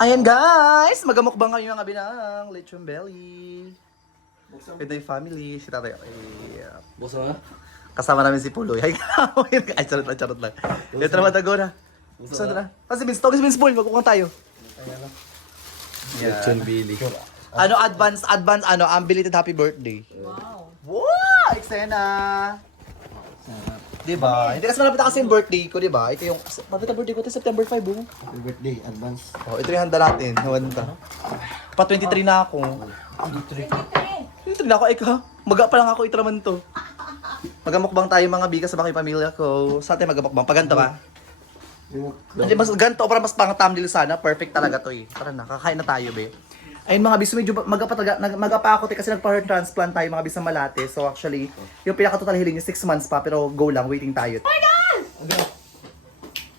Ayan guys, magamukbang kayo ng abinang lechon belly. With my family, si tatay. Buso na? Kasama namin si Puloy. Ay, charot lang. Ito naman tago na. Buso na. Kasi Vince, tawag si Vince Boy, magkukang tayo. Lechon Billy. Ano, advance, ang belated happy birthday. Wow. Wow! Eksena! Diba? Hindi kasi malapit na kasi yung birthday ko, diba? Ito yung, malapit na birthday ko, ito September 5, oh. Happy birthday, advance. Oh, ito yung handa natin. Nawanta. Pa 23 na ako. 23 na ako, ikaw. Maga pa lang ako, ito naman to. Magamukbang tayo mga bigas sa mga pamilya ko. Sa atin magamukbang. Paganta ba? Hindi, mas ganito para mas pang-thumbnail sana. Perfect talaga to eh. Tara na, kakain na tayo, be. Ayun mga bis, medyo magapa ako kasi nagpa-heart transplant tayo mga bis na Malate. So actually, yung pinaka-total healing niya 6 months pa pero go lang, waiting tayo.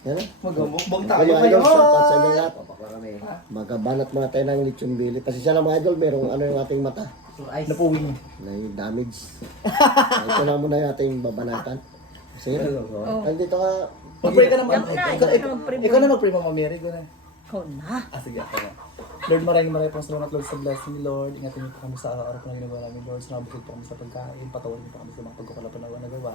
Yan na. Magamukbang Mga idol, shout out sa inyo lahat. Magabanat muna tayo ng lechon billy. Kasi siya lang mga idol, merong ano yung ating mata. Napuwing. Na yung damage. Ito lang muna yung ating babanatan. Kasi nandito ka. Mag-pray ka naman. Ikaw Ikaw na mag-pray Mama Mary. Ikaw na. Ikaw na. Sige, ako na. Lord, maraming pong salamat Lord sa blessing ni Lord. Ingatan niyo po kami sa araw-araw po na ginagawa namin, Lord. Salamat po kami sa pagkain. Patawarin niyo po kami sa mga pagkukala na nagawa.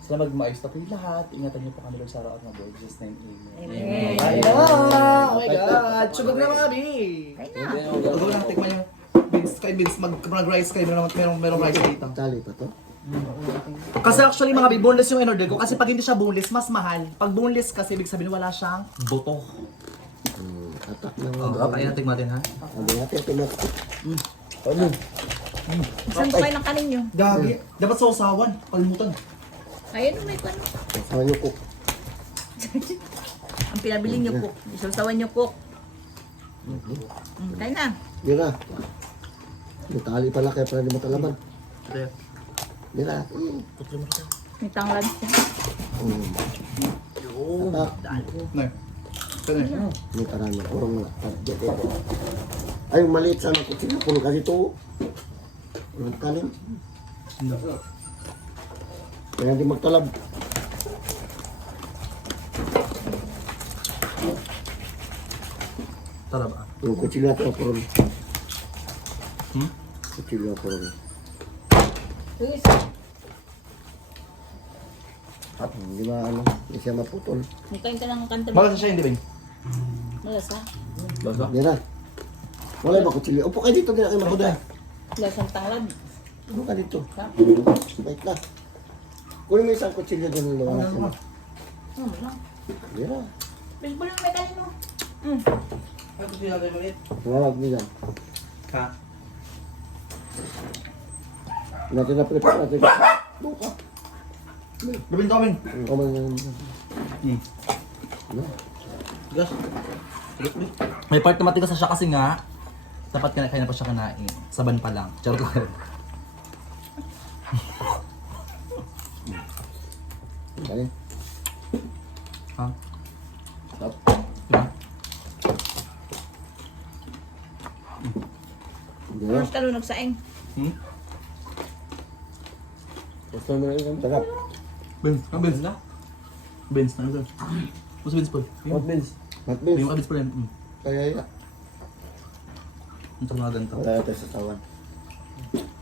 Salamat maayos na po yung lahat. Ingatan niyo po kami Lord sa araw-araw na Lord. Jesus name, amen. Amen. Ayan! Oh my God! Sugod na mga bi! Kaya na. Sugod na, tikman niyo. Vince, mag-rice kayo. Merong rice dito. Tali pa to. Kasi actually mga bi, boneless yung in-order ko. Kasi pag hindi siya boneless, mas mahal. Pag boneless kasi, ibig sabihin wala siyang buto. Atak ng Kaya natin natin ha? Sabi natin, tumak. Ano? Saan ba kayo ng kanin nyo? Gagi. Dapat sausawan. Kalmutan. Ayun, may pan. Sama niyo cook. Ang pinabili nyo cook. Isasawan nyo cook. Kaya na. Yun na. May tali pala kaya pala di matalaman. Yun na. May tanglad siya. Atak. No. Kaya May karami. Urong na. Ay, maliit sana ko. Sige, puno ka dito. Urong kanin. Kaya hindi magtalab. Tara ba? Yung kutsilyo natin ang puron. Kutsilyo ang puron. At hindi ba ano, hindi siya maputol. Mukain ka ng kanta. Bakit siya hindi ba? Malasa. Yan na. Wala ba kutsilyo? Upo kayo dito, gina kayo mabuda. Lasang tanglad. Upo ka dito. Wait na. Kunin mo isang kutsilyo doon yung mga natin. Yan na. Baseball yung may kanin mo. Ano siya natin maliit? Tumawag mo yan. Ha? Natin na prepare natin. Doon ka. Gawin kami. Kamay na naman. Ano? Gas. May part na matigas na siya kasi nga dapat kaya na pa siya kanain. Saban pa lang. Charot lang. Okay. Ha? Stop. Diba? Hindi na. First kalunog sa eng. Hmm? Gusto mo na yung sarap. Benz. Ang Benz na? Benz na. Mas Benz po. Hot beans. Hot beans. Yung Benz po rin. Kaya yan. Ang sarap na ganito. Wala natin sa tawan.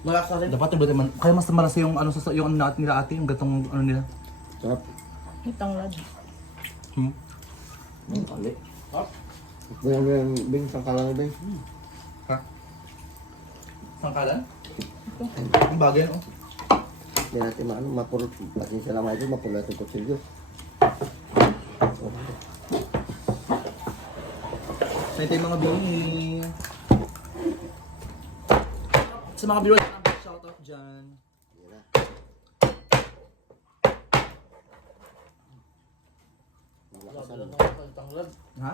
Malak sa atin. Dapat yung man. Kaya mas malasa yung ano sa yung ano natin nila ate, yung gatong ano nila. Sarap. May tanglad. Hmm. Kali. Buyan mo yung bing, sangkalang bing. Ha? Sangkalan? Ang bagay no? Hindi natin maano, mapulot. Pasensya lang ito, mapulot yung kutsilyo. Sa ito yung mga bini. Sa mga viewers, shout out dyan. Ha?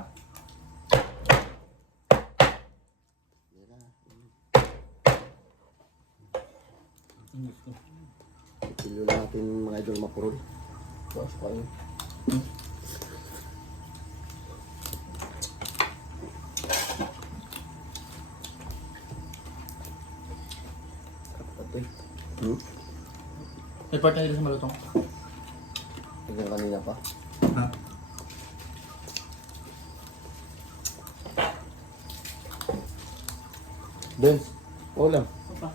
Kutsilyo lang natin mga idol mapulot. May part na dito sa malutong. Tingnan kanina pa. Ha? Benz. Ulam. Pa.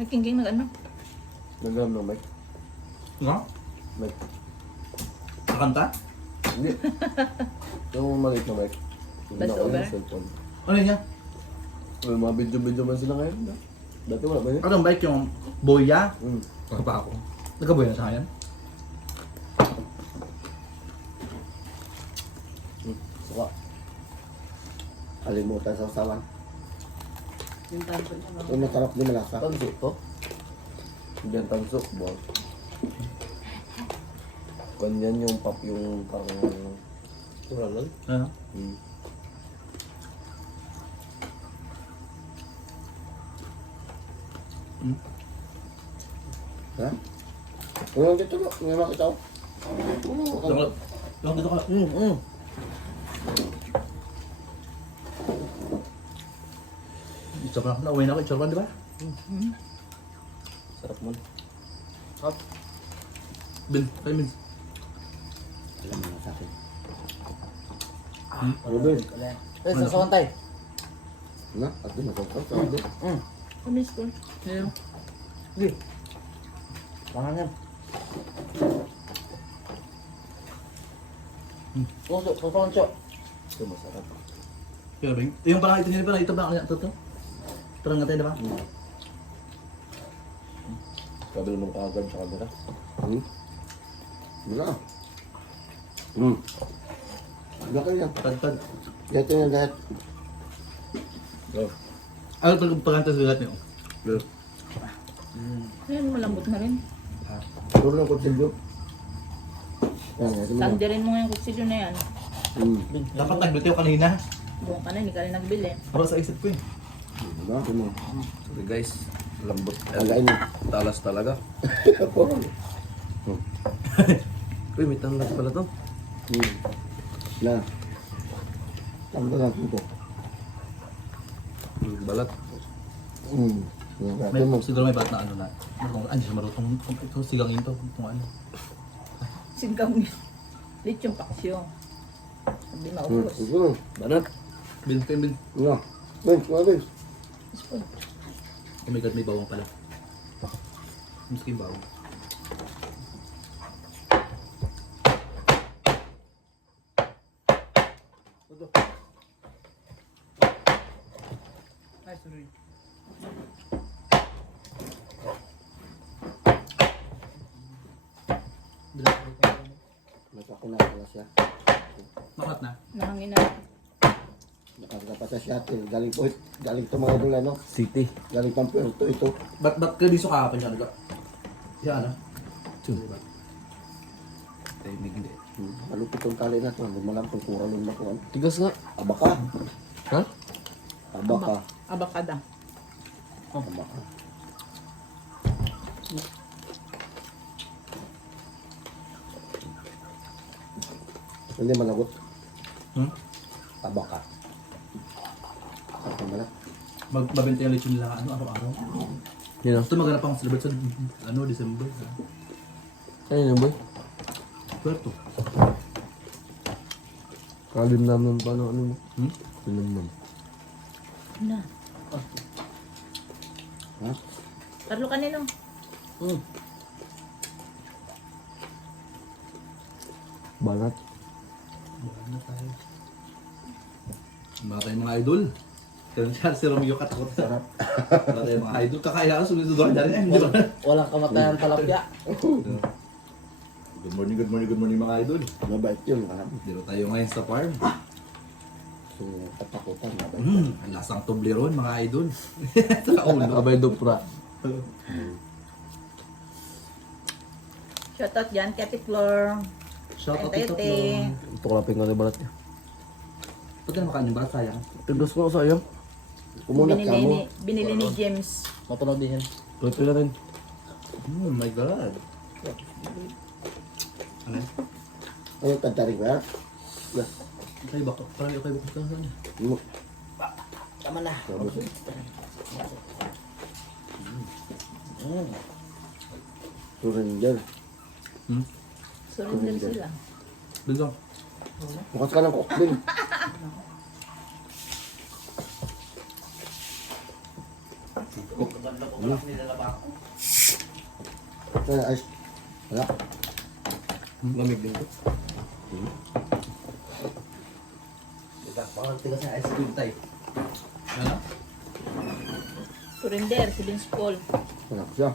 Nagkingking nag ano? Naglam ng mic. Nga? Mic. Kakanta? Hindi. Yung maliit na mic. Hindi That's na ako over? yung cellphone. Ano niya? May mga video-video man sila ngayon. no? Dati wala ba yun? Anong bike yung boya? Hmm. Ano pa ako? Nagkaboya na sa akin? Suka. Kalimutan sa usawan. Yung tanto niya. Yung masarap din malasa. Tansok to? Hindi ang tansok, bol. Ganyan yung pop yung parang... Kuralan? Ano? Hmm. Hmm? Ha? Yung dito no? Yung makita ko. Lang dito ka. Isa pa na. Uwi na ako. Itsura pa, di ba? Sarap mo. Bin. Kayo, Bin. Alam mo na sa akin. Ano ba? Eh, sasawan tayo. Na? At din masarap sa akin. Kumis ko. Ayun. Sige. Pangangan. Puso, sasawan siya. Ito masarap. Kaya, Bin. Yung parang ito nila pala. Ito ba? Ito. Parang nga tayo, di ba? Kabila mong kaagad sa camera. Wala. Wala ka yan. Tad. Gato yan lahat. Ano ito pagkanta sa lahat niyo? Ayun, malambot na rin. Puro lang kutsilyo. Yan, ito mo. Tandirin mo nga yung kutsilyo na yan. Dapat nagbitiw kanina. Buwan ka na, hindi ka rin nagbili. Para sa isip ko eh. Diba? Ito mo. Sorry guys. Lambot. Tagain mo. Talas talaga. Puro. Uy, may talas pala to. Na. Tama na natin ito. Balat. May, siguro may bat na ano na. Ano siya marutong. Ito silangin to. Kung ano. Singkang lechong paksyo. Hindi maubos. Ito. Banat. Bin. Na. Ben, kumalis. Spoon. Oh my God, may bawang pala. Miski yung bawang. Ay, sorry. Nakakuna pala siya. Makat na. Nahangin na. Nakakuna pa sa shuttle. Galing po. Galing to mga dula, no? City. Galing pang Puerto ito. Ba't ka di sukapin siya? Siya ano? Diba? Ay, may hindi. Malupit yung tali na ito. Hindi mo lang kung kurang yung nakuhan. Tigas nga. Abaka. Ha? Abaka. Abakada. Abaka. Hindi managot. Abaka. Sarap naman na. Magbabenta yung lechon nila ano, araw-araw. Yan o. Ito maghanap pang celebrate sa ano, December. Ay, ano ba? Puerto. Kalim naman pa ano mo. Kalim naman. Na. Ha? Tarlo ka nino. Banat. Ano tayo? Mga tayong mga idol. Kaya siya si Romeo katakot sarap. Mga tayong mga idol. Kakaya ka, sumunod ka dyan. Hindi ba? Walang kamatayan talapya. Good morning mga idol. Mabait yun. Alam. Dito tayo ngayon sa farm. So, katakutan. Mabait. Ang lasang toblerone mga idol. Sa ulo. Abay dupra. Shoutout dyan, Katy Flor. Shout out Tay, ito tay. po. Tuklapin ko na balat niya. Pag ka makain yung balat sayang. Tigas ko sayang. Kumunat ka mo. Binili ni James. Matunog din yan. Ito na rin. Oh my God. Ano? Ano tagtarik ba? Yes. Kayo ba? Parang kayo ba? Tama na. Surrender. Surrender sila. Bilang. Bukas ka ng cocktail. Ayos. Wala. Lamig din to. Parang tigas na ice cream tayo. Ano? Surrender, si Vince Paul. Wala siya.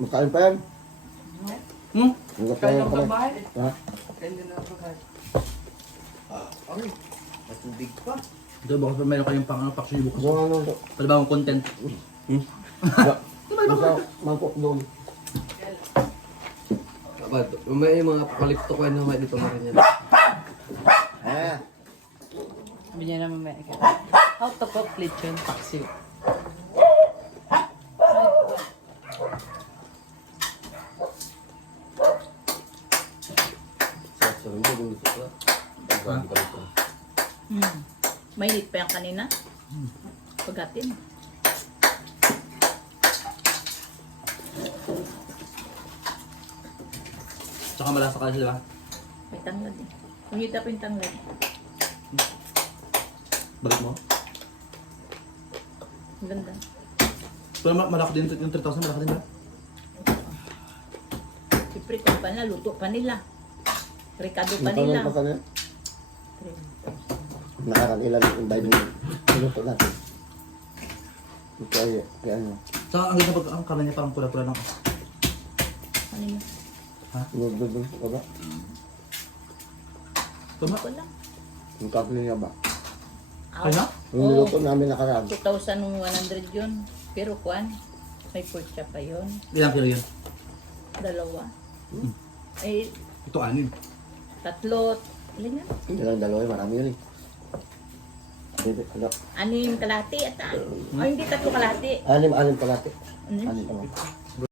Makain pa yan. Hmm? Hanggat tayo kami. Ha? May tubig pa. Ito, baka pa meron kayong paction yung bukas. Kung ano ito. Palibang content. Basta mangkok doon. May mga pakalipto ko na may dito na rin yan. Eh. Binyan naman may how to cook lechon paksiw. Sarap mo kung gusto ko. Mainit pa yan kanina. Pagatin. Tsaka malasa ka sila ba? May tanglad eh. Kumita pa yung tanglad. Balik mo? Ang ganda. Pero malaki din yung 3,000, malaki din ba? Siyempre, kung pa na, luto pa nila. Ricado pa Yung tanong nila. pa kanina. Nakarang ilan yung Bible minuto natin. Ito ay, kaya ano. Tsaka ang ganda pag ang kamay niya parang pula-pula lang. Kanina. Nagdudul ka ba? Tama? Ko lang. Yung kakli niya ba? Aw. Ay na? Yung niluto namin nakaraan. 2,100 yun. Pero kwan, may pork chop pa yun. Ilang kilo yan? 2. Eh, Ito 6. 3. Ilan yan? Hindi lang dalawa, marami yun eh. Dito, ano? 6 kalahati ata. Ay, hindi 3 kalahati. Anim kalate. Ano yun? Anim.